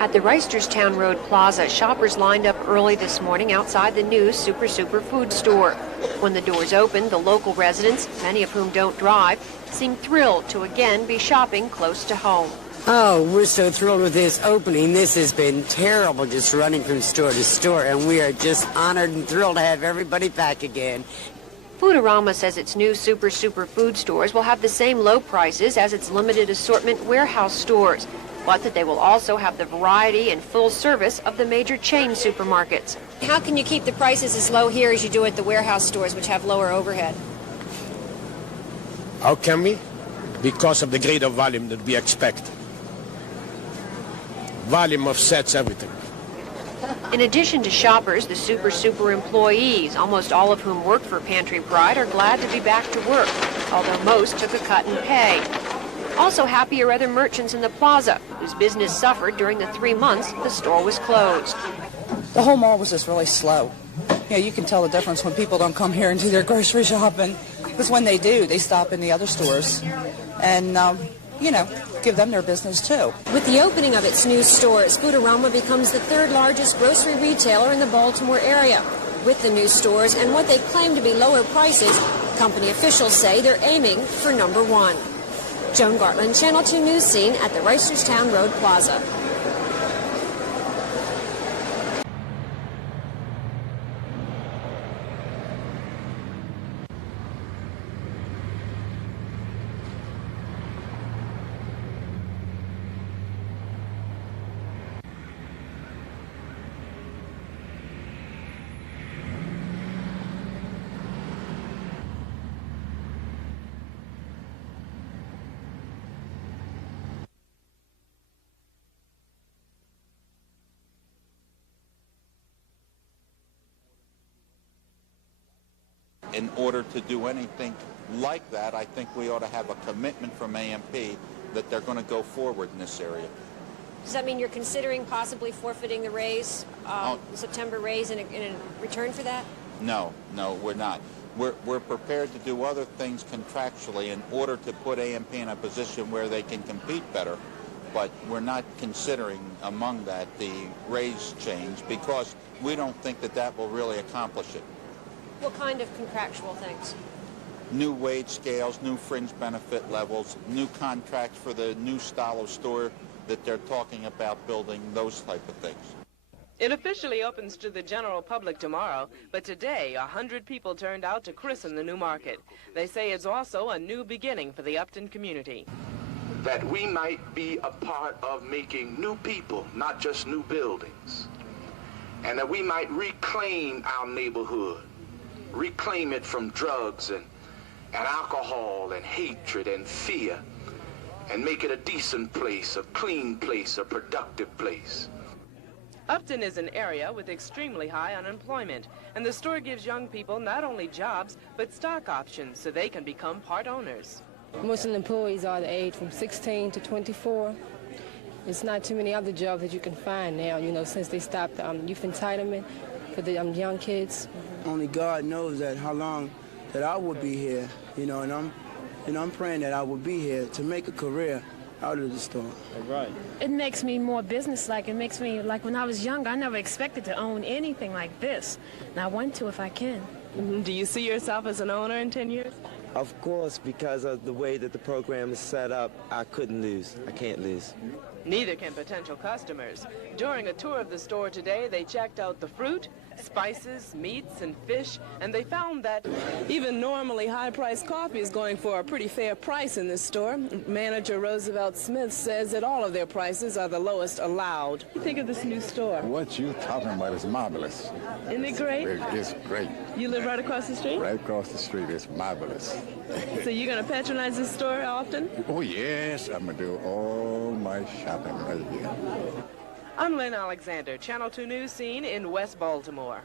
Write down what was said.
At the Reisterstown Road Plaza, shoppers lined up early this morning outside the new Super food store. When the doors opened, the local residents, many of whom don't drive, seemed thrilled to again be shopping close to home. Oh, we're so thrilled with this opening. This has been terrible just running from store to store, and we are just honored and thrilled to have everybody back again. Food-a-Rama says its new Super food stores will have the same low prices as its limited assortment warehouse stores, but that they will also have the variety and full service of the major chain supermarkets. How can you keep the prices as low here as you do at the warehouse stores, which have lower overhead? How can we? Because of the greater volume that we expect. Volume offsets everything. In addition to shoppers, the Super employees, almost all of whom work for Pantry Pride, are glad to be back to work, although most took a cut in pay. Also happy are other merchants in the plaza, whose business suffered during the 3 months the store was closed. The whole mall was just really slow. Yeah, you can tell the difference when people don't come here and do their grocery shopping. Because when they do, they stop in the other stores and, give them their business too. With the opening of its new stores, Food-a-Rama becomes the third largest grocery retailer in the Baltimore area. With the new stores and what they claim to be lower prices, company officials say they're aiming for #1. Joan Gartland, Channel 2 News Scene at the Reisterstown Road Plaza. In order to do anything like that, I think we ought to have a commitment from AMP that they're going to go forward in this area. Does that mean you're considering possibly forfeiting the raise, September raise, in return for that? No, we're not. We're prepared to do other things contractually in order to put AMP in a position where they can compete better, but we're not considering among that the raise change because we don't think that will really accomplish it. What kind of contractual things? New wage scales, new fringe benefit levels, new contracts for the new style of store that they're talking about building, those type of things. It officially opens to the general public tomorrow, but today 100 people turned out to christen the new market. They say it's also a new beginning for the Upton community. That we might be a part of making new people, not just new buildings, and that we might reclaim our neighborhood. Reclaim it from drugs and alcohol and hatred and fear, and make it a decent place, a clean place, a productive place. Upton is an area with extremely high unemployment, and the store gives young people not only jobs, but stock options so they can become part owners. Most of the employees are the age from 16 to 24. It's not too many other jobs that you can find now, since they stopped youth entitlement for the young kids. Only God knows that how long that I will be here, and I'm praying that I will be here to make a career out of the store. Right. It makes me more business-like. It makes me, like when I was younger, I never expected to own anything like this. And I want to if I can. Do you see yourself as an owner in 10 years? Of course, because of the way that the program is set up, I couldn't lose. I can't lose. Neither can potential customers. During a tour of the store today, they checked out the fruit, spices, meats, and fish, and they found that even normally high-priced coffee is going for a pretty fair price in this store. Manager Roosevelt Smith says that all of their prices are the lowest allowed. What do you think of this new store? What you're talking about is marvelous. Isn't it great? It's great. You live right across the street? Right across the street. It's marvelous. So you're going to patronize this store often? Oh, yes. I'm going to do all my shopping right here. I'm Lynn Alexander, Channel 2 News Scene in West Baltimore.